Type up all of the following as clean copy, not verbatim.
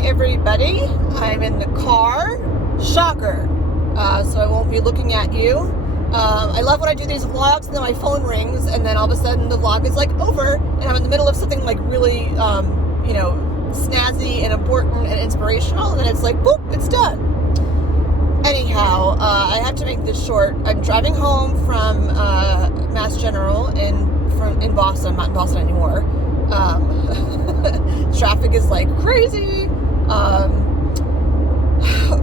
everybody. I'm in the car. Shocker. So I won't be looking at you. I love when I do these vlogs and then my phone rings and then all of a sudden the vlog is like over and I'm in the middle of something like really, snazzy and important and inspirational, and then it's like, boop, it's done. Anyhow, I have to make this short. I'm driving home from Mass General in Boston. I'm not in Boston anymore. Traffic is like crazy.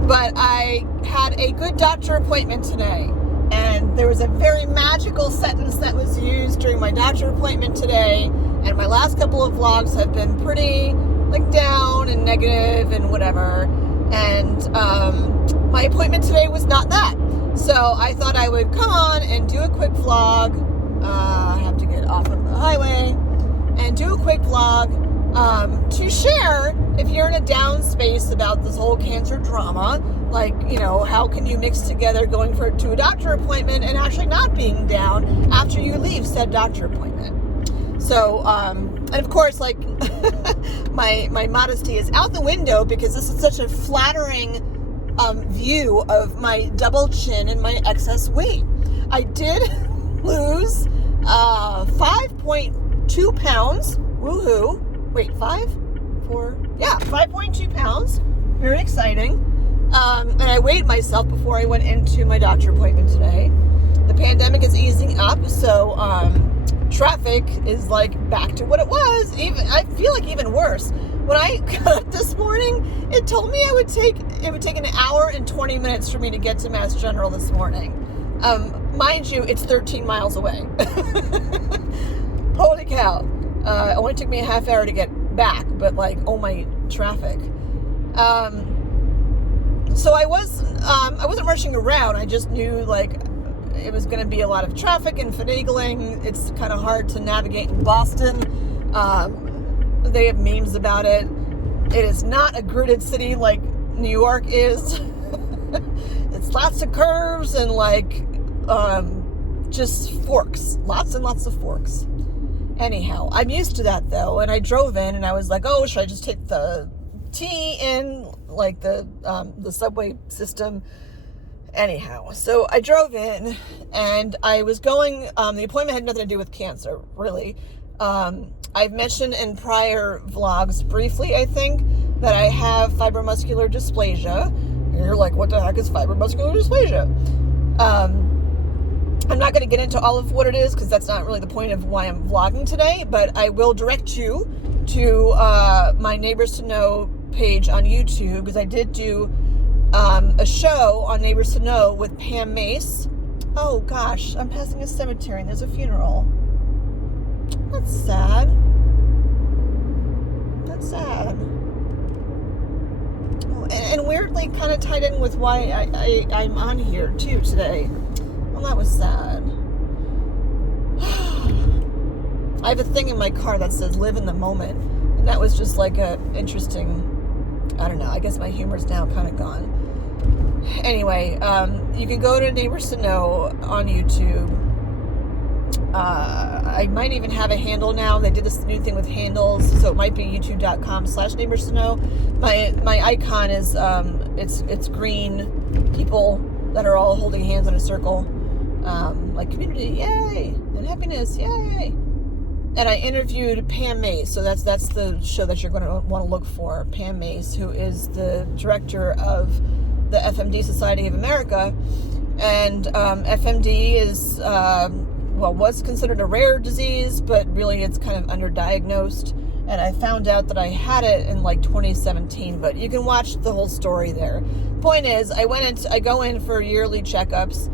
But I had a good doctor appointment today. And there was a very magical sentence that was used during my doctor appointment today. And my last couple of vlogs have been pretty like down and negative and whatever. And my appointment today was not that. So I thought I would come on and do a quick vlog. I have to get off of the highway and do a quick vlog to share if you're in a down space about this whole cancer drama. Like, how can you mix together going to a doctor appointment and actually not being down after you leave said doctor appointment? So, and of course, like, my modesty is out the window because this is such a flattering view of my double chin and my excess weight. I did lose 5.2 pounds. Woohoo. Wait, 5.2 pounds. Very exciting. And I weighed myself before I went into my doctor appointment today. The pandemic is easing up, so traffic is like back to what it was. I feel like even worse. When I got up this morning, it told me it would take an hour and 20 minutes for me to get to Mass General this morning. Mind you, it's 13 miles away. Holy cow. It only took me a half hour to get back, but like, oh my, traffic. So I wasn't rushing around. I just knew like it was going to be a lot of traffic and finagling. It's kind of hard to navigate in Boston. They have memes about it. It is not a gridded city like New York is. It's lots of curves and like just forks. Lots and lots of forks. Anyhow, I'm used to that though. And I drove in and I was like, oh, should I just take the T in like the subway system? Anyhow, so I drove in and I was going, the appointment had nothing to do with cancer, really. I've mentioned in prior vlogs briefly, I think, that I have fibromuscular dysplasia. And you're like, what the heck is fibromuscular dysplasia? I'm not going to get into all of what it is because that's not really the point of why I'm vlogging today, but I will direct you to my Neighbors to Know page on YouTube, because I did do a show on Neighbors to Know with Pam Mace. Oh gosh, I'm passing a cemetery and there's a funeral. That's sad. That's sad. Oh, and weirdly kind of tied in with why I'm on here too today. Well, that was sad. I have a thing in my car that says live in the moment. And that was just like a interesting, I don't know, I guess my humor's now kind of gone. Anyway, you can go to Neighbors to Know on YouTube. I might even have a handle now. They did this new thing with handles, so it might be youtube.com/Neighbors to Know. My icon is, it's green people that are all holding hands in a circle. Like community, yay, and happiness, yay. And I interviewed Pam Mace, so that's the show that you're going to want to look for. Pam Mace, who is the director of the FMD Society of America, and FMD is was considered a rare disease, but really it's kind of underdiagnosed. And I found out that I had it in like 2017, but you can watch the whole story there. Point is, I go in for yearly checkups.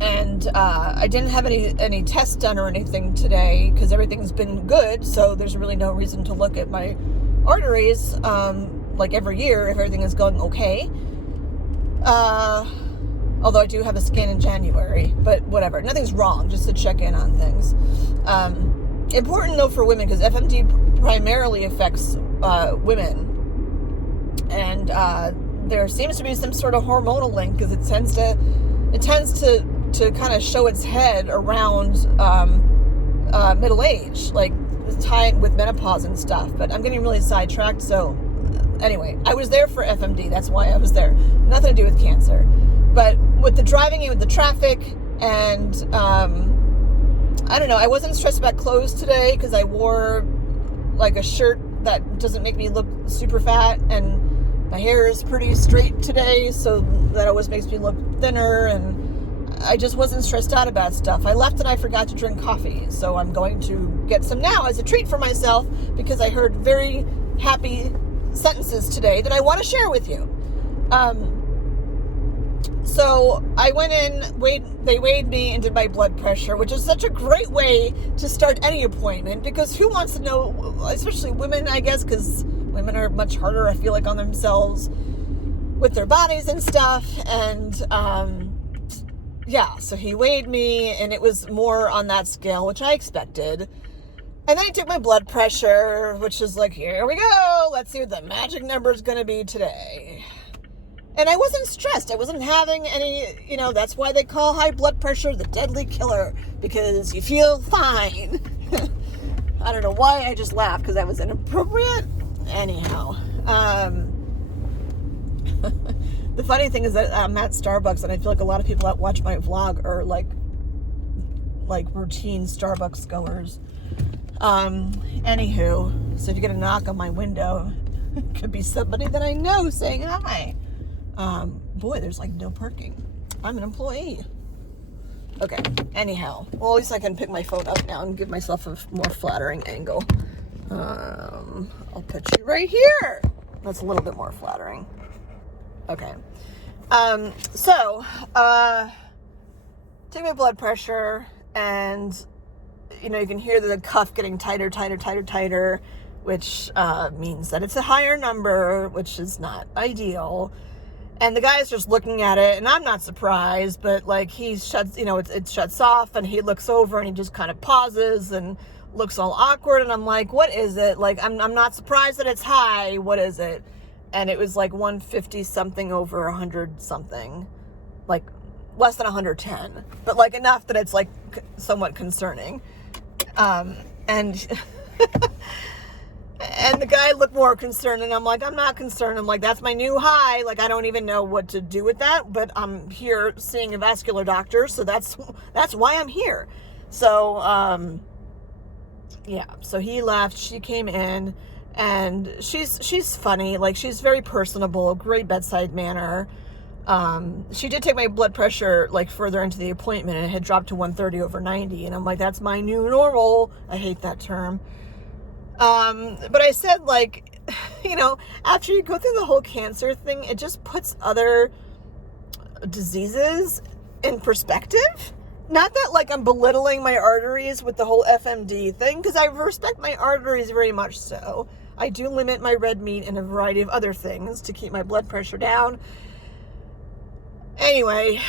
And I didn't have any tests done or anything today because everything's been good, so there's really no reason to look at my arteries like every year if everything is going okay. Although I do have a scan in January, but whatever. Nothing's wrong, just to check in on things. Important though for women, because FMD primarily affects women. And there seems to be some sort of hormonal link, because it tends to kind of show its head around middle age. Like tie it with menopause and stuff, but I'm getting really sidetracked. So anyway, I was there for FMD. That's why I was there. Nothing to do with cancer. But with the driving and with the traffic and, I don't know, I wasn't stressed about clothes today because I wore like a shirt that doesn't make me look super fat, and my hair is pretty straight today, so that always makes me look thinner, and I just wasn't stressed out about stuff. I left and I forgot to drink coffee, so I'm going to get some now as a treat for myself because I heard very happy sentences today that I want to share with you. So I went in, they weighed me and did my blood pressure, which is such a great way to start any appointment, because who wants to know, especially women, I guess, because women are much harder, I feel like, on themselves with their bodies and stuff. And yeah, so he weighed me and it was more on that scale, which I expected. And then he took my blood pressure, which is like, here we go. Let's see what the magic number is going to be today. And I wasn't stressed. I wasn't having any, that's why they call high blood pressure the deadly killer, because you feel fine. I don't know why I just laughed, because that was inappropriate. Anyhow, the funny thing is that I'm at Starbucks, and I feel like a lot of people that watch my vlog are like routine Starbucks goers. Anywho, so if you get a knock on my window, it could be somebody that I know saying hi. Boy, there's like no parking. I'm an employee. Okay, anyhow. Well, at least I can pick my phone up now and give myself a more flattering angle. I'll put you right here. That's a little bit more flattering. Okay. Take my blood pressure, and, you can hear the cuff getting tighter, which means that it's a higher number, which is not ideal. And the guy's just looking at it, and I'm not surprised, but like he shuts, it shuts off, and he looks over and he just kind of pauses and looks all awkward. And I'm like, what is it? Like, I'm not surprised that it's high. What is it? And it was like 150 something over 100 something, like less than 110, but like enough that it's like somewhat concerning. And And the guy looked more concerned, and I'm like, I'm not concerned. I'm like, that's my new high. Like, I don't even know what to do with that, but I'm here seeing a vascular doctor, so that's why I'm here. So, yeah, so he left, she came in, and she's funny. Like, she's very personable, great bedside manner. She did take my blood pressure, like, further into the appointment, and it had dropped to 130 over 90, and I'm like, that's my new normal. I hate that term. But I said, like, after you go through the whole cancer thing, it just puts other diseases in perspective. Not that, like, I'm belittling my arteries with the whole FMD thing, because I respect my arteries very much so. I do limit my red meat and a variety of other things to keep my blood pressure down. Anyway,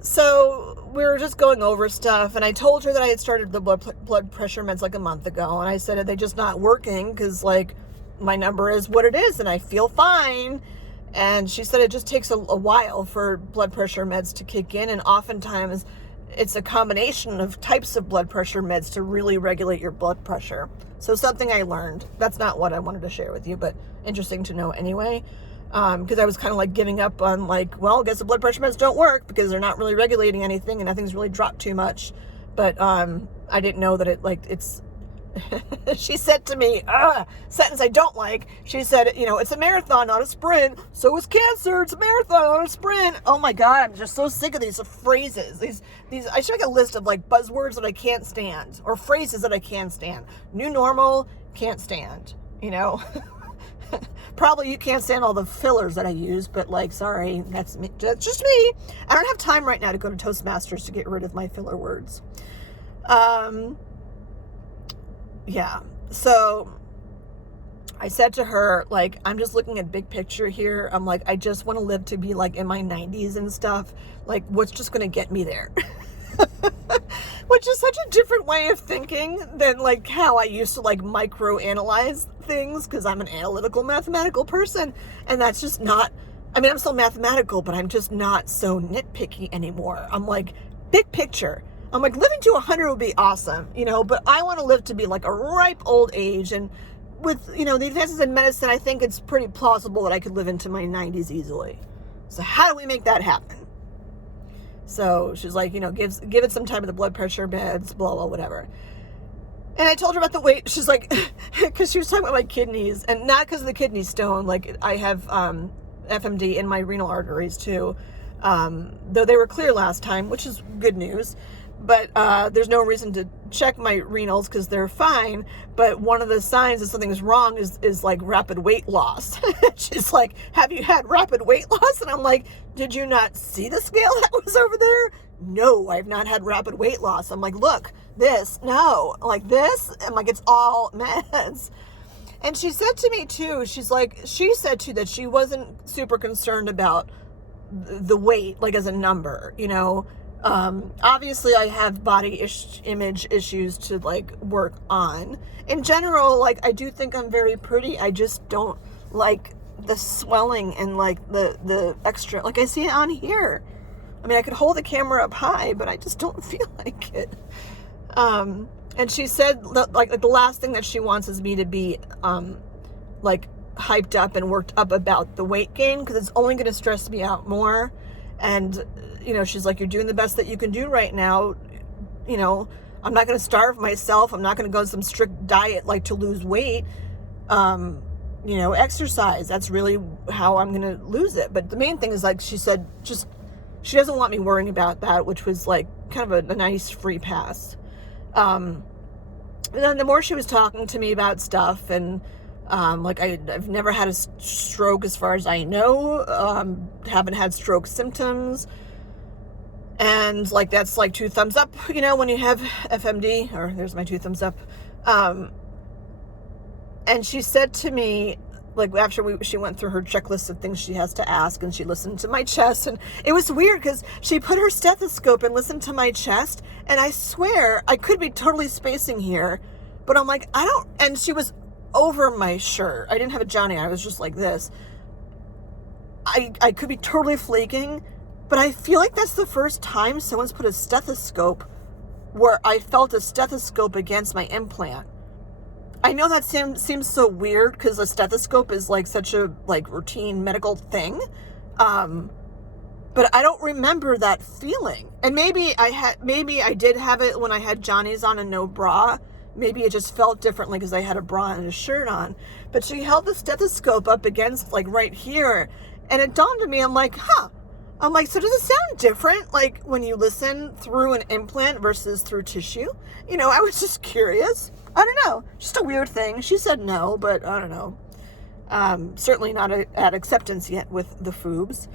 so we were just going over stuff, and I told her that I had started the blood pressure meds like a month ago, and I said, are they just not working? Because, like, my number is what it is, and I feel fine. And she said it just takes a while for blood pressure meds to kick in, and oftentimes it's a combination of types of blood pressure meds to really regulate your blood pressure. So something I learned. That's not what I wanted to share with you, but interesting to know anyway. Because I was kind of like giving up on, like, well, I guess the blood pressure meds don't work because they're not really regulating anything and nothing's really dropped too much. But I didn't know that it's she said to me, sentence I don't like. She said, it's a marathon, not a sprint. So is cancer. It's a marathon, not a sprint. Oh my God, I'm just so sick of these phrases. These I should make a list of, like, buzzwords that I can't stand, or phrases that I can stand. New normal, can't stand, Probably you can't stand all the fillers that I use, but, like, sorry, that's me. That's just me. I don't have time right now to go to Toastmasters to get rid of my filler words. Yeah. So I said to her, like, I'm just looking at big picture here. I'm like, I just want to live to be, like, in my 90s and stuff. Like, what's just going to get me there? Which is such a different way of thinking than, like, how I used to, like, micro-analyze things, because I'm an analytical, mathematical person, and that's just not, I mean, I'm still mathematical, but I'm just not so nitpicky anymore. I'm like, big picture. I'm like, living to 100 would be awesome, you know, but I want to live to be like a ripe old age. And with, you know, the advances in medicine, I think it's pretty plausible that I could live into my 90s easily. So how do we make that happen? So she's like, you know, give it some time with the blood pressure meds, blah, blah, whatever. And I told her about the weight. She's like, because she was talking about my kidneys, and not because of the kidney stone. Like, I have FMD in my renal arteries too, though they were clear last time, which is good news. But there's no reason to check my renals because they're fine. But one of the signs that something's wrong is like rapid weight loss. She's like, have you had rapid weight loss? And I'm like, did you not see the scale that was over there? No, I've not had rapid weight loss. I'm like, look, this, no, like this. I'm like, it's all meds. And she said to me too, she said too that she wasn't super concerned about the weight, like as a number, you know. Obviously I have body image issues to like work on. In general, like I do think I'm very pretty. I just don't like the swelling and like the extra, like I see it on here. I mean, I could hold the camera up high, but I just don't feel like it. And she said like the last thing that she wants is me to be like hyped up and worked up about the weight gain, because it's only going to stress me out more. And, you know, she's like, you're doing the best that you can do right now. You know, I'm not going to starve myself. I'm not going to go on some strict diet, like to lose weight. You know, exercise. That's really how I'm going to lose it. But the main thing is, like she said, just, she doesn't want me worrying about that, which was like kind of a nice free pass. And then the more she was talking to me about stuff, and like I've never had a stroke as far as I know, haven't had stroke symptoms, and like that's like 2 thumbs up, you know, when you have FMD, or there's my 2 thumbs up. And she said to me, like after she went through her checklist of things she has to ask, and she listened to my chest, and it was weird because she put her stethoscope and listened to my chest, and I swear I could be totally spacing here, but I'm like, I don't, and she was over my shirt. I didn't have a Johnny. I was just like this. I could be totally flaking, but I feel like that's the first time someone's put a stethoscope where I felt a stethoscope against my implant. I know that seems so weird because a stethoscope is like such a like routine medical thing. But I don't remember that feeling. And maybe I did have it when I had Johnny's on and no bra. Maybe it just felt differently because I had a bra and a shirt on. But she held the stethoscope up against like right here, and it dawned on me, I'm like, huh. I'm like, so does it sound different, like when you listen through an implant versus through tissue? You know, I was just curious. I don't know. Just a weird thing. She said no, but I don't know. Certainly not at acceptance yet with the foobs.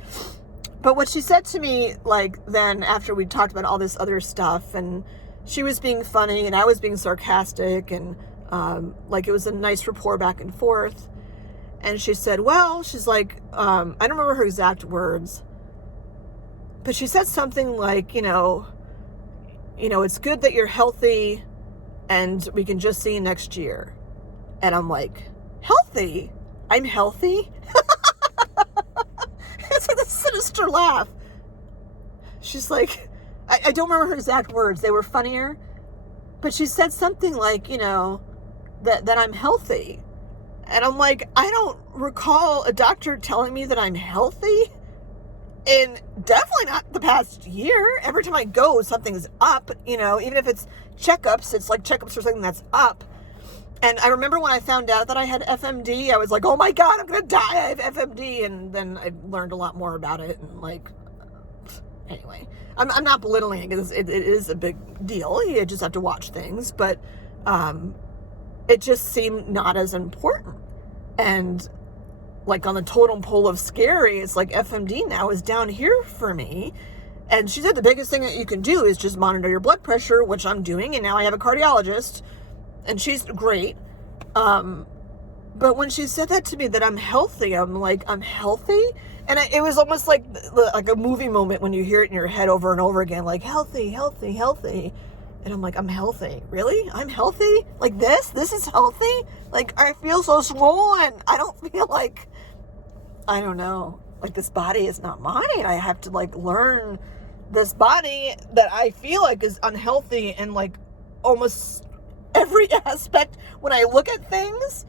But what she said to me, like then after we talked about all this other stuff, and she was being funny and I was being sarcastic, and like it was a nice rapport back and forth. And she said, well, she's like, I don't remember her exact words, but she said something like, you know, it's good that you're healthy and we can just see you next year. And I'm like, healthy? I'm healthy? It's like a sinister laugh. She's like, I don't remember her exact words. They were funnier. But she said something like, you know, that I'm healthy. And I'm like, I don't recall a doctor telling me that I'm healthy. And definitely not the past year. Every time I go, something's up, you know, even if it's checkups, it's like checkups for something that's up. And I remember when I found out that I had FMD, I was like, oh my God, I'm going to die. I have FMD. And then I learned a lot more about it. And like, anyway, I'm not belittling it because it is a big deal. You just have to watch things. But it just seemed not as important. And like on the totem pole of scary, it's like FMD now is down here for me. And she said the biggest thing that you can do is just monitor your blood pressure, which I'm doing. And now I have a cardiologist, and she's great. But when she said that to me, that I'm healthy, I'm like, I'm healthy? And it was almost like a movie moment when you hear it in your head over and over again, like healthy, healthy, healthy. And I'm like, I'm healthy. Really? I'm healthy? Like this? This is healthy? Like, I feel so swollen. I don't feel like, I don't know, like this body is not mine. I have to like learn this body that I feel like is unhealthy in like almost every aspect. When I look at things,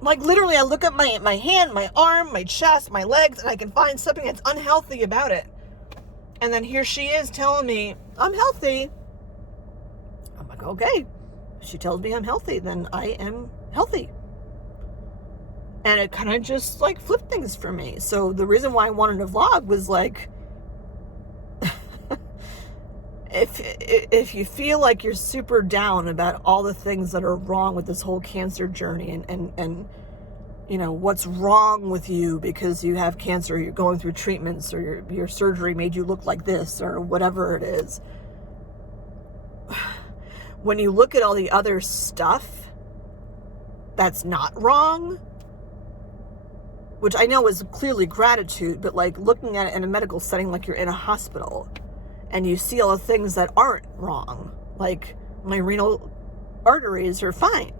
like literally I look at my hand, my arm, my chest, my legs, and I can find something that's unhealthy about it. And then here she is telling me I'm healthy. I'm like, okay, she tells me I'm healthy, then I am healthy. And it kind of just like flipped things for me. So the reason why I wanted to vlog was like, if you feel like you're super down about all the things that are wrong with this whole cancer journey and you know, what's wrong with you because you have cancer, you're going through treatments, or your surgery made you look like this, or whatever it is. When you look at all the other stuff that's not wrong, which I know is clearly gratitude, but like looking at it in a medical setting, like you're in a hospital, and you see all the things that aren't wrong, like my renal arteries are fine.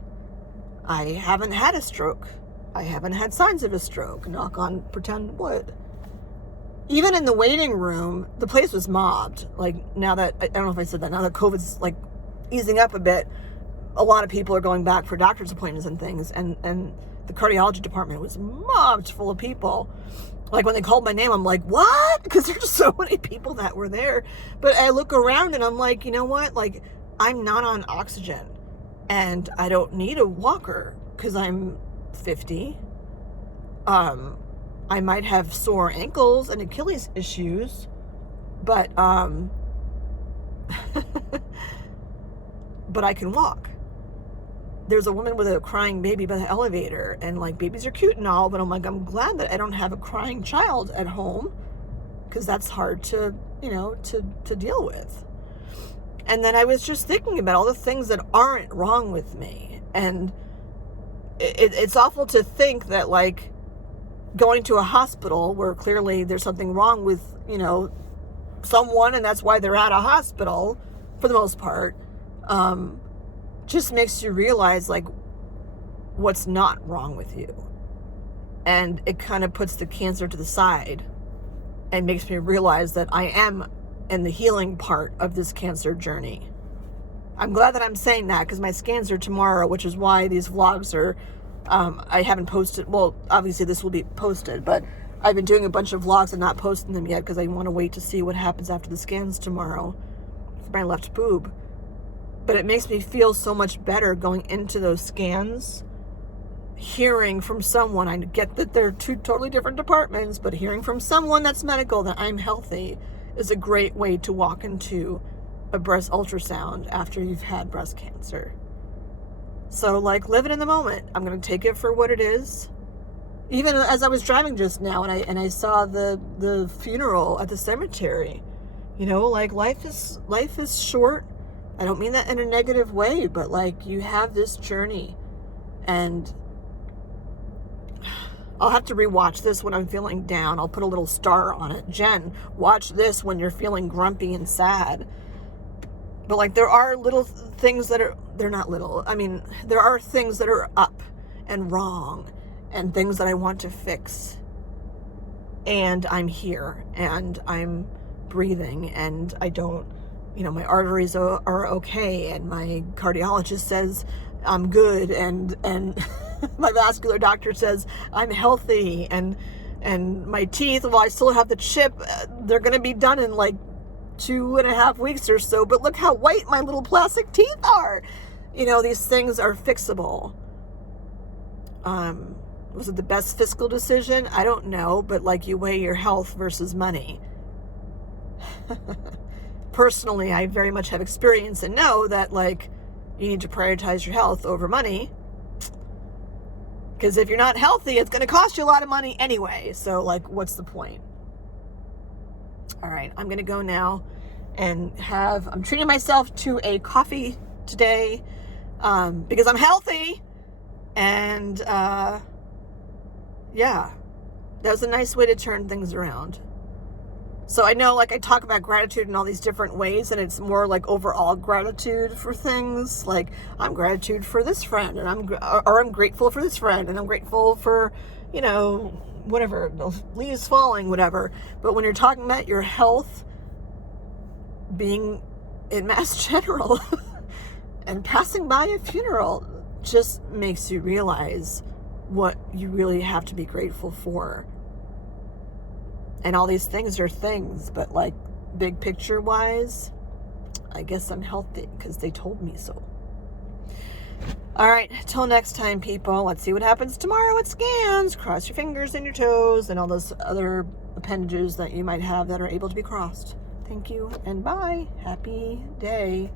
I haven't had a stroke. I haven't had signs of a stroke, knock on pretend wood. Even in the waiting room, the place was mobbed. Like now that, I don't know if I said that, now that COVID's like easing up a bit, a lot of people are going back for doctor's appointments and things, and the cardiology department was mobbed full of people. Like when they called my name, I'm like, what? Because there's so many people that were there. But I look around and I'm like, you know what? Like, I'm not on oxygen and I don't need a walker because I'm 50. I might have sore ankles and Achilles issues, but but I can walk. There's a woman with a crying baby by the elevator, and like babies are cute and all, but I'm like, I'm glad that I don't have a crying child at home, because that's hard to, you know, to deal with. And then I was just thinking about all the things that aren't wrong with me, and it's awful to think that like going to a hospital where clearly there's something wrong with, you know, someone, and that's why they're at a hospital for the most part, just makes you realize like what's not wrong with you. And it kind of puts the cancer to the side and makes me realize that I am in the healing part of this cancer journey. I'm glad that I'm saying that, because my scans are tomorrow, which is why these vlogs are, I haven't posted, well, obviously this will be posted, but I've been doing a bunch of vlogs and not posting them yet because I want to wait to see what happens after the scans tomorrow for my left boob. But it makes me feel so much better going into those scans, hearing from someone, I get that they're two totally different departments, but hearing from someone that's medical that I'm healthy is a great way to walk into a breast ultrasound after you've had breast cancer. So like, live it in the moment. I'm going to take it for what it is. Even as I was driving just now and I saw the funeral at the cemetery, you know, like life is short. I don't mean that in a negative way, but like, you have this journey, and I'll have to rewatch this when I'm feeling down. I'll put a little star on it. Jen, watch this when you're feeling grumpy and sad. But like, there are little things that are, they're not little. I mean, there are things that are up and wrong and things that I want to fix. And I'm here and I'm breathing and I don't, you know, my arteries are okay, and my cardiologist says I'm good, and my vascular doctor says I'm healthy, and my teeth, well, I still have the chip, they're going to be done in like 2.5 weeks or so, but look how white my little plastic teeth are. You know, these things are fixable. Was it the best fiscal decision? I don't know, but like, you weigh your health versus money. Personally, I very much have experience and know that like, you need to prioritize your health over money, because if you're not healthy, it's going to cost you a lot of money anyway. So like, what's the point? All right, I'm going to go now and I'm treating myself to a coffee today, because I'm healthy. And yeah, that was a nice way to turn things around. So I know, like, I talk about gratitude in all these different ways, and it's more like overall gratitude for things. Like, I'm gratitude for this friend, and I'm grateful for this friend, and I'm grateful for, you know, whatever, the leaves falling, whatever. But when you're talking about your health being in Mass General and passing by a funeral just makes you realize what you really have to be grateful for. And all these things are things, but like big picture wise, I guess I'm healthy because they told me so. All right, till next time, people. Let's see what happens tomorrow at scans. Cross your fingers and your toes and all those other appendages that you might have that are able to be crossed. Thank you and bye. Happy day.